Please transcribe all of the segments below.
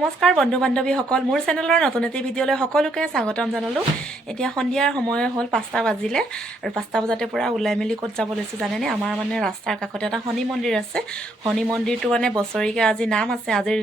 নমস্কাৰ বন্ধু বান্ধৱীসকল মোৰ চেনেলৰ নতুন এটি ভিডিঅ'লৈ সকলোকে স্বাগতম জনালোঁ। এতিয়া সন্ধিয়াৰ সময় হ'ল 5টা বাজিলে আৰু 5টা বজাতে পুৰা ওলাই মেলি ক'ত যাব লৈছোঁ জানেনে? আমাৰ মানে ৰাস্তাৰ কাষতে এটা শনি মন্দিৰ আছে। শনি মন্দিৰটো মানে বছৰিকে আজি নাম আছে। আজিৰ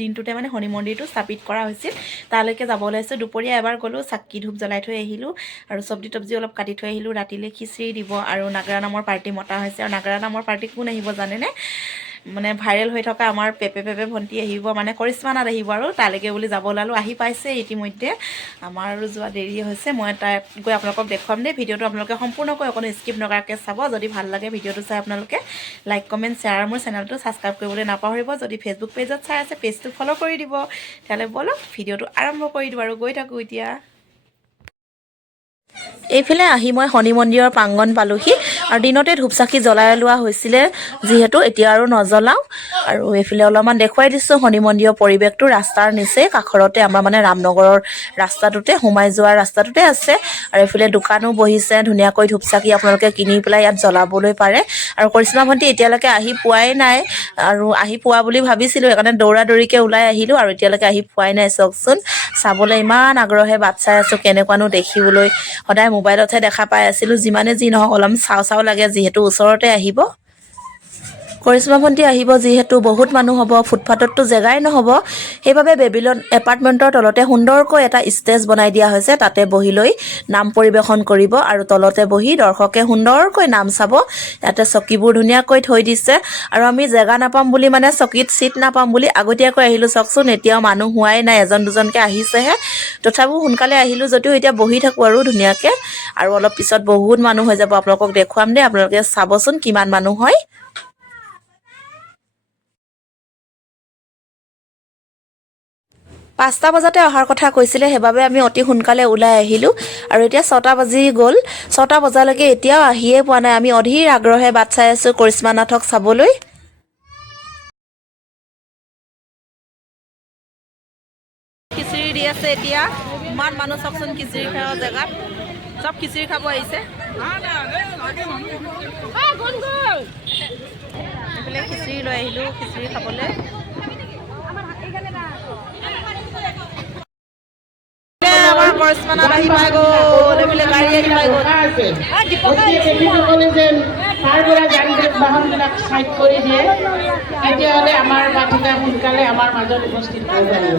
দিনটোতে মানে শনি মন্দিৰটো স্থাপিত কৰা হৈছিল। তালৈকে যাব ওলাইছোঁ। দুপৰীয়া এবাৰ গ'লোঁ, চাকি ধূপ জ্বলাই থৈ আহিলোঁ আৰু চব্জি তব্জি অলপ কাটি থৈ আহিলোঁ। ৰাতিলৈ খিচিৰি দিব আৰু নাগৰা নামৰ পাৰ্টি মতা হৈছে। আৰু নাগৰা নামৰ পাৰ্টি কোন আহিব জানেনে? মানে ভাইৰেল হৈ থকা আমাৰ পেপে ভণ্টি আহিব, মানে কৰিশ্মা নাথ আহিব আৰু তালৈকে বুলি যাব ওলালোঁ। আহি পাইছে ইতিমধ্যে, আমাৰ আৰু যোৱা দেৰি হৈছে। মই তাত গৈ আপোনালোকক দেখুৱাম দেই। ভিডিঅ'টো আপোনালোকে সম্পূৰ্ণকৈ অকণো স্কিপ নকৰাকৈ চাব। যদি ভাল লাগে ভিডিঅ'টো চাই আপোনালোকে লাইক কমেণ্ট শ্বেয়াৰ, মোৰ চেনেলটো ছাবস্ক্ৰাইব কৰিবলৈ নাপাহৰিব। যদি ফেচবুক পেজত চাই আছে পেজটো ফ'ল' কৰি দিব। তেতিয়াহ'লে ব'লক ভিডিঅ'টো আৰম্ভ কৰি দিওঁ আৰু গৈ থাকোঁ এতিয়া। এইফালে আহি মই শনি মন্দিৰৰ প্ৰাংগণ পালোহি আৰু দিনতে ধূপ চাকি জ্বলাই লোৱা হৈছিলে, যিহেতু এতিয়া আৰু নজ্বলাওঁ। আৰু এইফালে অলপমান দেখুৱাই দিছোঁ শনি মন্দিৰৰ পৰিৱেশটো। ৰাস্তাৰ নিচেই কাষৰতে আমাৰ মানে ৰামনগৰৰ ৰাস্তাটোতে, সোমাই যোৱাৰ ৰাস্তাটোতে আছে। আৰু এইফালে দোকানো বহিছে ধুনীয়াকৈ, ধূপ চাকি আপোনালোকে কিনি পেলাই ইয়াত জ্বলাবলৈ পাৰে। আৰু কৰিশ্মা ভণ্টি এতিয়ালৈকে আহি পোৱাই নাই, আৰু আহি পোৱা বুলি ভাবিছিলোঁ, সেইকাৰণে দৌৰা দৌৰিকৈ ওলাই আহিলোঁ আৰু এতিয়ালৈকে আহি পোৱাই নাই। চাওকচোন, চাবলৈ ইমান আগ্ৰহে বাট চাই আছোঁ কেনেকুৱানো দেখিবলৈ। সদায় মোবাইলতহে দেখা পাই আছিলোঁ। যিমানে যি নহওক অলপ চাওঁ লাগে, যিহেতু ওচৰতে আহিব। কৰিশ্মা ভণ্টি আহিব যিহেতু বহুত মানুহ হ'ব, ফুটপাথততো জেগাই নহ'ব। সেইবাবে বেবিলন এপাৰ্টমেণ্টৰ তলতে সুন্দৰকৈ এটা ষ্টেজ বনাই দিয়া হৈছে। তাতে বহি লৈ নাম পৰিৱেশন কৰিব আৰু তলতে বহি দৰ্শকে সুন্দৰকৈ নাম চাব। ইয়াতে চকীবোৰ ধুনীয়াকৈ থৈ দিছে আৰু আমি জেগা নাপাম বুলি, মানে চকীত চিট নাপাম বুলি আগতীয়াকৈ আহিলোঁ। চাওকচোন, এতিয়াও মানুহ হোৱাই নাই, এজন দুজনকৈ আহিছেহে। তথাপিও সোনকালে আহিলোঁ যদিও এতিয়া বহি থাকোঁ আৰু ধুনীয়াকৈ। আৰু অলপ পিছত বহুত মানুহ হৈ যাব, আপোনালোকক দেখুৱাম দেই। আপোনালোকে চাবচোন কিমান মানুহ হয়। 5টা বজাতে অহাৰ কথা কৈছিলে, সেইবাবে আমি অতি সোনকালে ওলাই আহিলোঁ। আৰু এতিয়া 6টা বাজি গ'ল। 6টা বজালৈকে এতিয়াও আহিয়ে পোৱা নাই। আমি অধীৰ আগ্ৰহে বাট চাই আছোঁ কৰিশ্মা নাথক চাবলৈ। খিচিৰি দি আছে এতিয়া। ইমান মানুহ চাওকচোন, খিচিৰি খোৱা জেগাত চব খিচিৰি খাব আহিছে। এইফালে খিচিৰি লৈ আহিলোঁ, খিচিৰি খাবলৈ। কৰিশ্মা নাথ আহি পাই গ'ল, এইফালে গাড়ী আহি পাই গ'ল। তাৰ পৰা যান বাহনবিলাক চাইড কৰি দিয়ে, তেতিয়াহ'লে আমাৰ বাটতে সোনকালে আমাৰ মাজত উপস্থিত হৈ পাৰিব।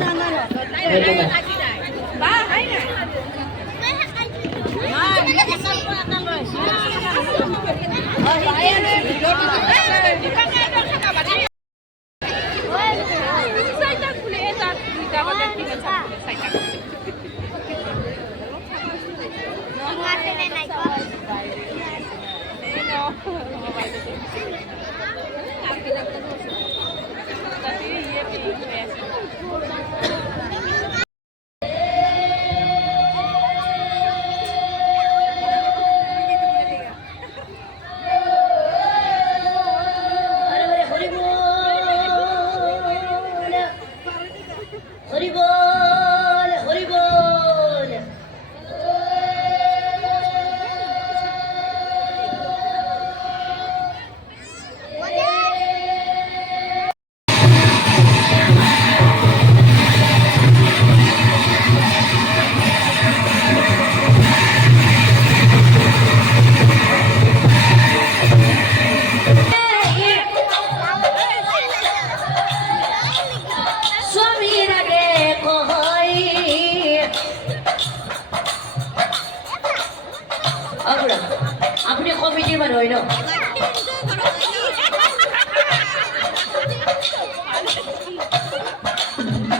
আপুনি কমিটিৰ মানুহ হয় ন?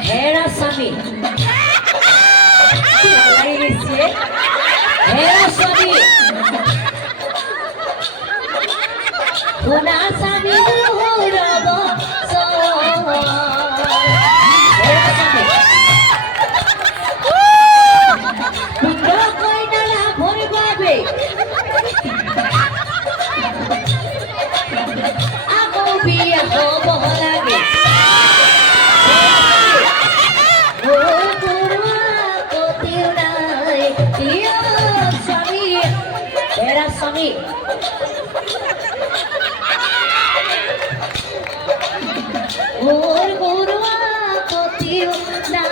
হেৰা স্বামী, হেৰা স্বামী, শুনা স্বামী Sami. Guru guru দিও না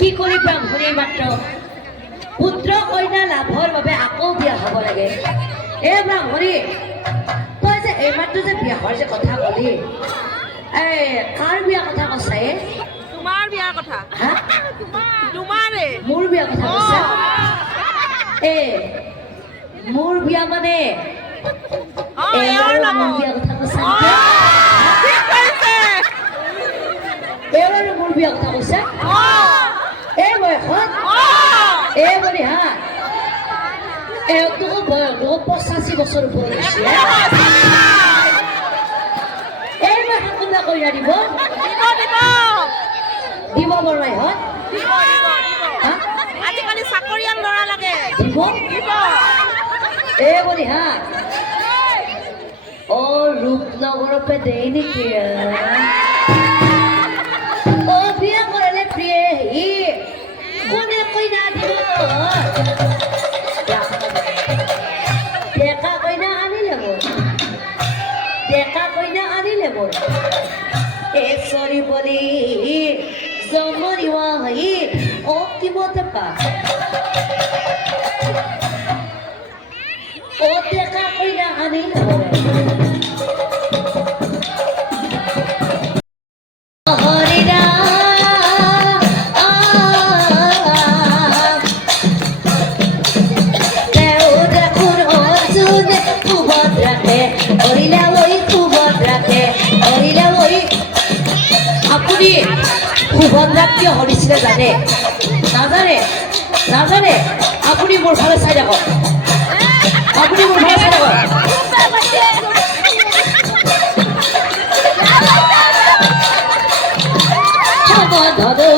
কি কৰি ব্ৰাহ্মণীয়ে মাত্ৰ পুত্ৰ কন্যা লাভৰ বাবে আকৌ বিয়া হ'ব লাগে এই ব্ৰাহ্মণী তই যে এইমাত্ৰ যে বিয়া হোৱাৰ যে কথা কলি কাৰ বিয়া কথা কৈছা তোমাৰ বিয়াৰ কথা হা তোমাৰে মোৰ বিয়া কথা কৈছা মোৰ বিয়া মানে এওঁৰ মোৰ বিয়া কথা কৈছা এওঁৰ মোৰ বিয়া কথা কৈছা এই বয়সত এই বুলি হা এওঁতোকো বয়সটোকো 85 বছৰ ওপৰত হৈছে এই বয়সত কোনোবা কইনা দিব দিব বাৰু ইহঁত আজিকালি চাকৰিয়াল ল'ৰা লাগে দিব এই বুলি হা ৰূপনগৰৰ পে দেই নেকি বিয়া কৰালে প্ৰিয়ে ই কোনে কইনা দিব ডেকা কইনা আনিলে মোৰ ডেকা কইনা আনিলে মোৰ চৰি বলি জন্মৰিৱা হৈ কিমতে পা ডেকা কইনা আনিলে মোৰ সুভদ্ৰা কিয় হৰিছিলে জানে নাজানে নাজানে আপুনি মোৰ ফালে চাই থাকক আপুনি মোৰ ফালে চাই থাকক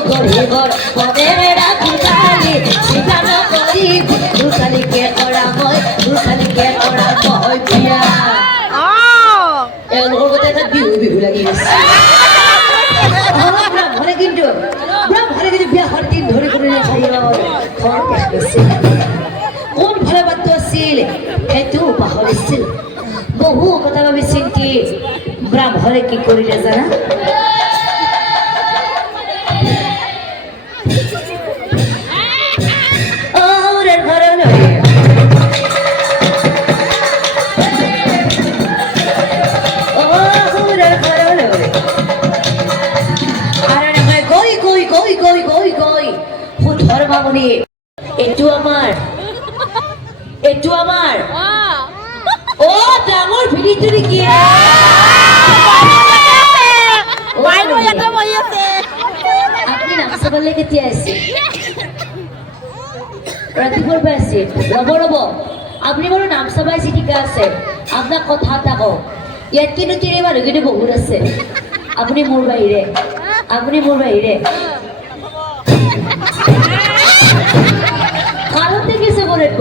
গৰিবৰ বনেৰে দুটালি চিন্তা নকৰি দুটালিকে কৰা মই বিয়া এওঁলোকৰ গোটেই এটা বিহু লাগি গৈছে ব্ৰাহ্মণে কিন্তু বিয়া হোৱাৰ দিন ধৰি কোন ফালে বাটটো আছিল সেইটো পাহৰিছিল বহু কথা ভাবি চিন্তি ব্ৰাহ্মণে কি কৰিলে জানা এইটো আমাৰ ডাঙৰ ভিডিঅ'টো নেকি আপুনি নাম চাবলৈ কেতিয়া আছে ৰাতিপুৱাৰ পৰা আছে ৰ'ব আপুনি বাৰু নাম চাব আছে ঠিকে আছে আপোনাক কথা এটা কওঁ ইয়াত কিন্তু তিনি মানুহ কিন্তু বহুত আছে আপুনি মোৰ বাহিৰে কালতে কিছে কৰিব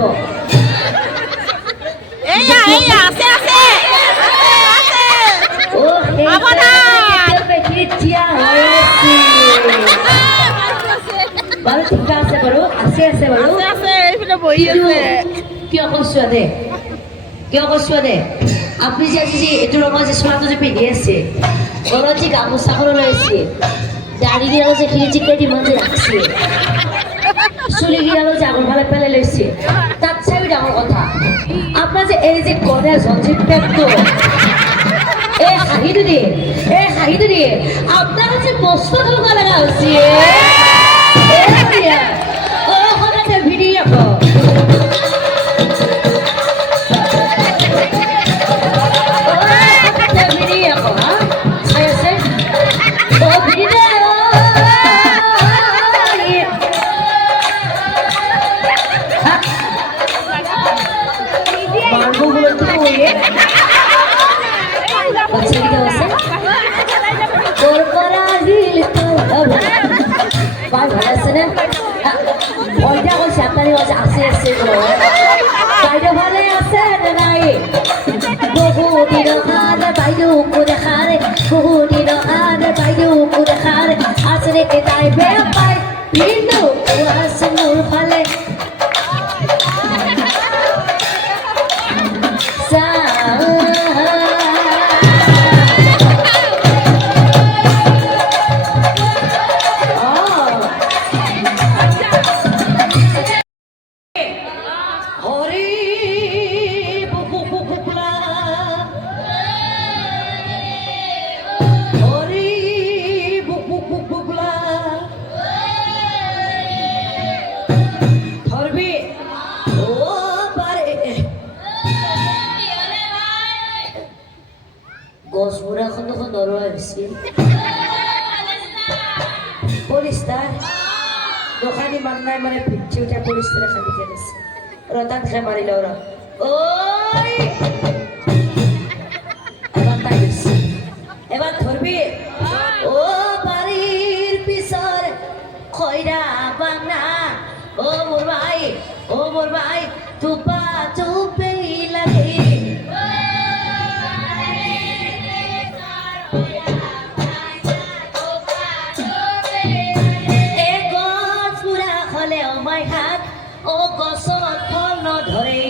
বাৰু ঠিক আছে বাৰু আছে বাৰু কিয় কৈছো দে আপুনি যে আজি এইটো ৰঙৰ যে চোলাটো যে পিন্ধি আছে ঘৰত যে গামোচাখন লৈছে দাড়িগিডাল যে খিৰিচিক কৰি ইমান যে ৰাখছে চুলিগিডালো যে আগৰ ফালে পেলাই লৈছে তাত চাইও ডাঙৰ কথা আপোনাৰ যে এই যে কণে জঞ্জিত পেকটো এই হাঁহিটো দিয়ে আপোনাৰ যে বস্তু কৰিব লগা হৈছে ভিডিঅ' তোর করা দিল তো বাই ভালে আছেনে ভইটা কৈছে আপোনালোকে কৈছে আছে আছে বাইদেউ ভালে আছে নে নাই বহুদিনৰ কাৰণে বাইদেউকো দেখাৰে বহুদিনৰ কাৰণে বাইদেউকো দেখাৰে আছে নেকি তাই বেয়া পায় কিন্তু আছে মোৰ ফালে গছবোৰাখন দেখোন নৰৱা হৈছিল পৰিষ্কাৰ দোকানী মান নাই মানে ভিক্ষি উঠা পৰিষ্কাৰ খালি খেলিছে ৰতান খাই মাৰি লওঁ এবাৰ তাই গৈছে এবাৰ ধৰবি অ বাৰীৰ পিছৰ খৈৰা বাংনা অ মোৰ ভাই তুপা চুপেই লাগে ও গছত ফল নধৰে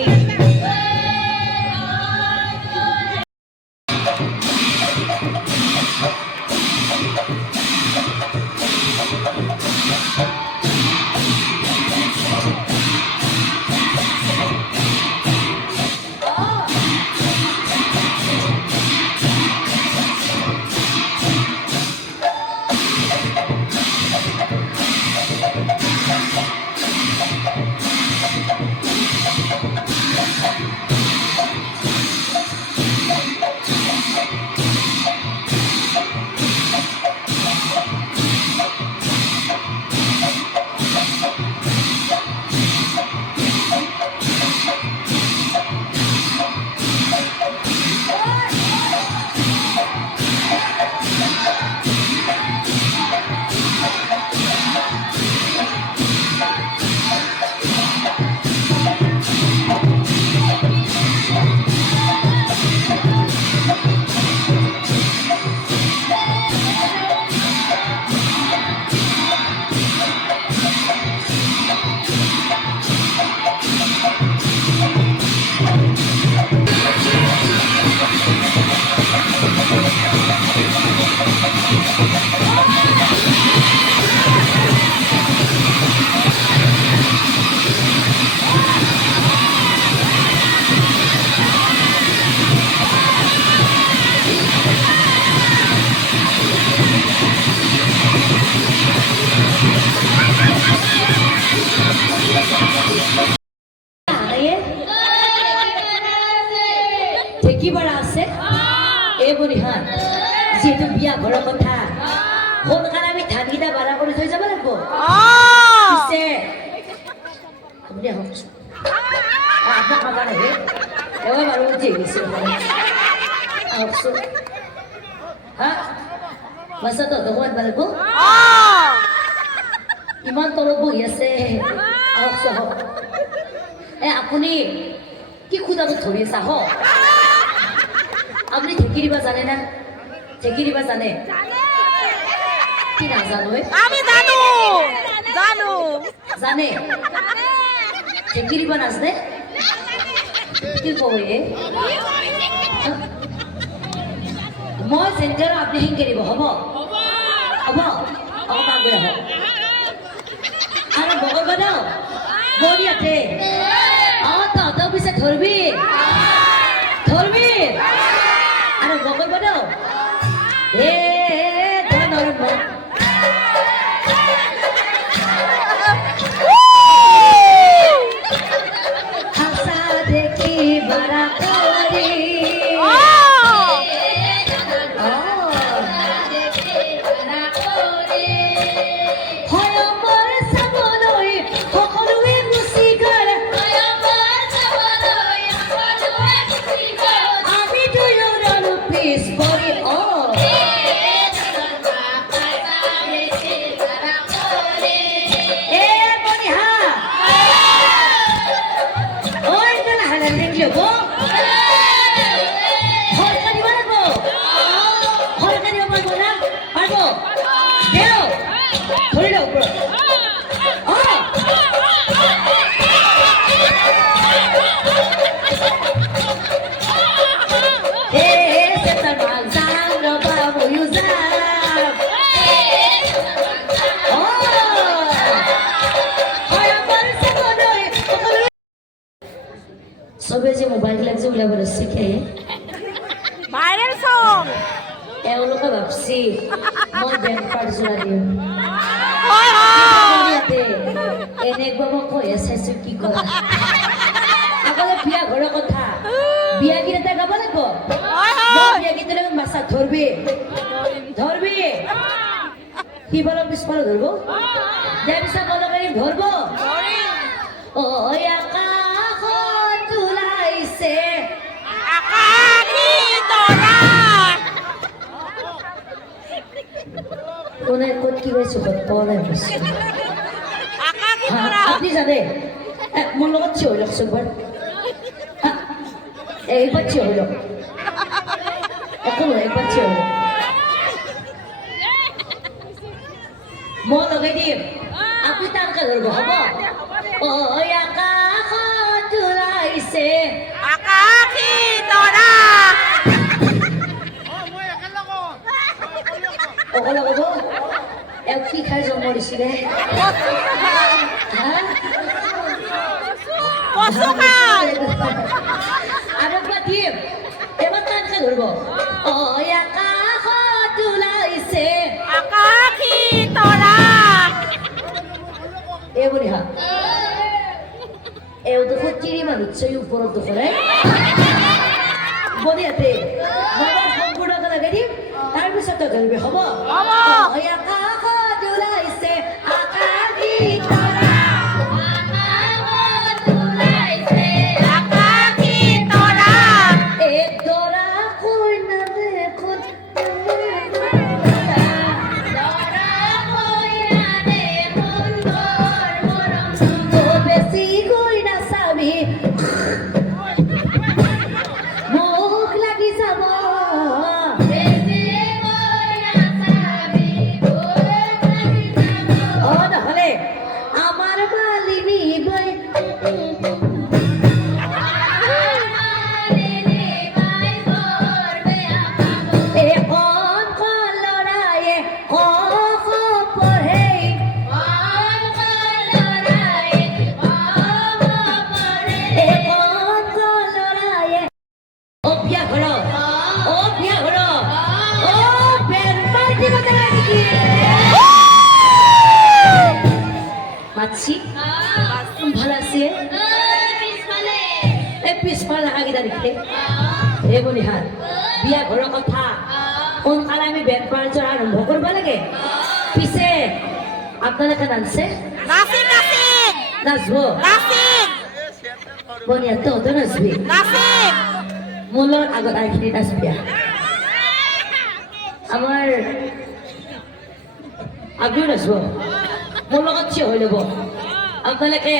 বুঢ়ীহান যিহেতু বিয়া ঘৰৰ কথা সোনকালে আমি ধানকেইটা বাৰা কৰি থৈ যাব লাগিব পিছে আপুনি আহকচোন আপোনাক মাতা নাহে এবাৰ বাৰু উঠি আহিছে আহকচোন হা বাছা তহঁতক মাতিব লাগিব ইমান তলত বহি আছে আহকচোন আহক আপুনি কি খুদাবত ধৰি আছে আহক আপনি ঢেকি দিবা জানে না ঢেকি দিবা জানে কি নাজানো আমি জানো জানো জানে ঢেকি দিবা নাজনে কি কয় মই চেণ্টাৰ আপনি শিকাই দিব হ'ব হ'ব অকণমান গৈ আহক আৰু বগল বনাও বঢ়িয়াতে তহঁতক পিছে ধৰবি আৰু বগল বনাও ধনৰ হাসা দেখি বাৰা কৰি হয় মোৰ চাবলৈ সকলোৱে গুচি গ'ল চবে যে মোবাইলবিলাক যে ওলাব শিখে ভাইৰেল চং এওঁলোকে ভাবছি মই বেংক পাৰ্ট যোৰা দিওঁ হয় ইয়াতে এনেকুৱা মই কৈ চাইছো কি কৰা আগতে বিয়া ঘৰৰ কথা বিয়া গীত এটা গাব লাগিব বিয়া গীত মাছা ধৰবি সিফালৰ পিছফালে ধৰব যাৰ পিছত মলকাৰী ধৰব ঐ আকাশত ওলাইছে কোনে ক'ত কি কৈছো ক'ত পোৱা নাই কৈছো আপনি জানে মোৰ লগত চিঞৰি লওকচোন বাৰু এইবাৰ চিঞৰি লওক একো নহয় একবাৰ চিঞৰি লওক মই লগাই দিম আপুনি টানকে ধৰিব হ'ব ঐ আকাশত ওলাইছে অকলে ক'ব এওঁ কি খাই জন্ম দিছিলে আৰু পাতিম এবাৰ টানকে ধৰিব ঐ আকাশত ওলাইছে এই বুলি হা এওঁ দেখোন তিৰি মানুহ চাই ওপৰত দেখোনে বনিয়াতে মই সম্পূৰ্ণকে লগাই দিম তাৰপিছত তই ধৰিবি হ'ব আকাশত ওলাইছে আকাশী তৰা এই তৰা কইনা দেখোন বেছি কইনা চাবি মুখ লাগি যাব নহলে আমাৰ মালিনী বৈ লৰায়ে পঢ়ে লৰায়ে বিয়া ঘৰ বিয়া ঘৰ বেন পাৰ্টি বদলা নেকি মাছি ভাল আছে এই পিছফালে আগে দেখে এই বলিহাত বিয়া ঘৰৰ কথা সোনকালে আমি বেন পাৰ্টি আৰম্ভ কৰিব লাগে পিছে আপোনালোকে নাচে নাচব বনিয়া তহঁতে নাচবি মোৰ লগত আগত আইখিনি নাচবি আমাৰ আপুনিও নাচব মোৰ লগত থিয় হৈ ল'ব আপোনালোকে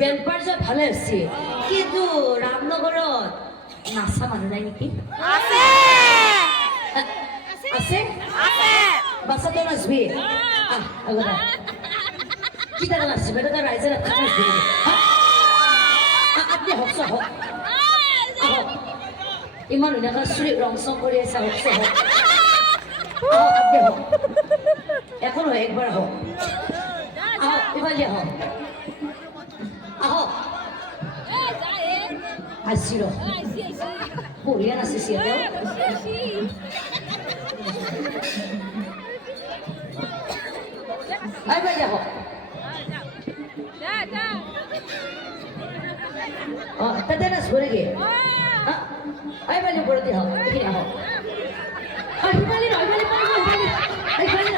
বেলপাৰ যে ভালে আছে কিন্তু ৰামনগৰত নাচা মানুহ নাই নেকি আছে বাচ্চাটো নাচবি আগতে কি টাকা নাচবি এটা ৰাইজে নাচবি আপুনি হওক হওক আহক ইমান ধুনীয়াকৈ চুৰি ৰং চং কৰি আছে হওক হওক আপুনি হওক একো নহয় একবাৰ হওক আহক ইফালে আহক আহক আসছিল বঢ়িয়া নাচিছে বাইদেউ আহক তাতে নাচব নেকি বাইদেউ ওপৰতে হওক এইখিনি আহক সিফালে নহয় সিফালে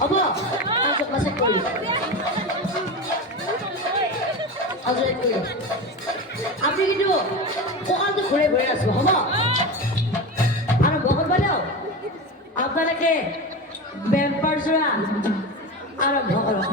হ'ব পাছত কৰি আজৰি কৰি আপুনি কিন্তু কঁকালটো ঘূৰাই ঘূৰাই আছো হ'ব আৰু বহল বাইদেউ আপোনালোকে বেম্পাৰ যোৰা আৰম্ভ কৰক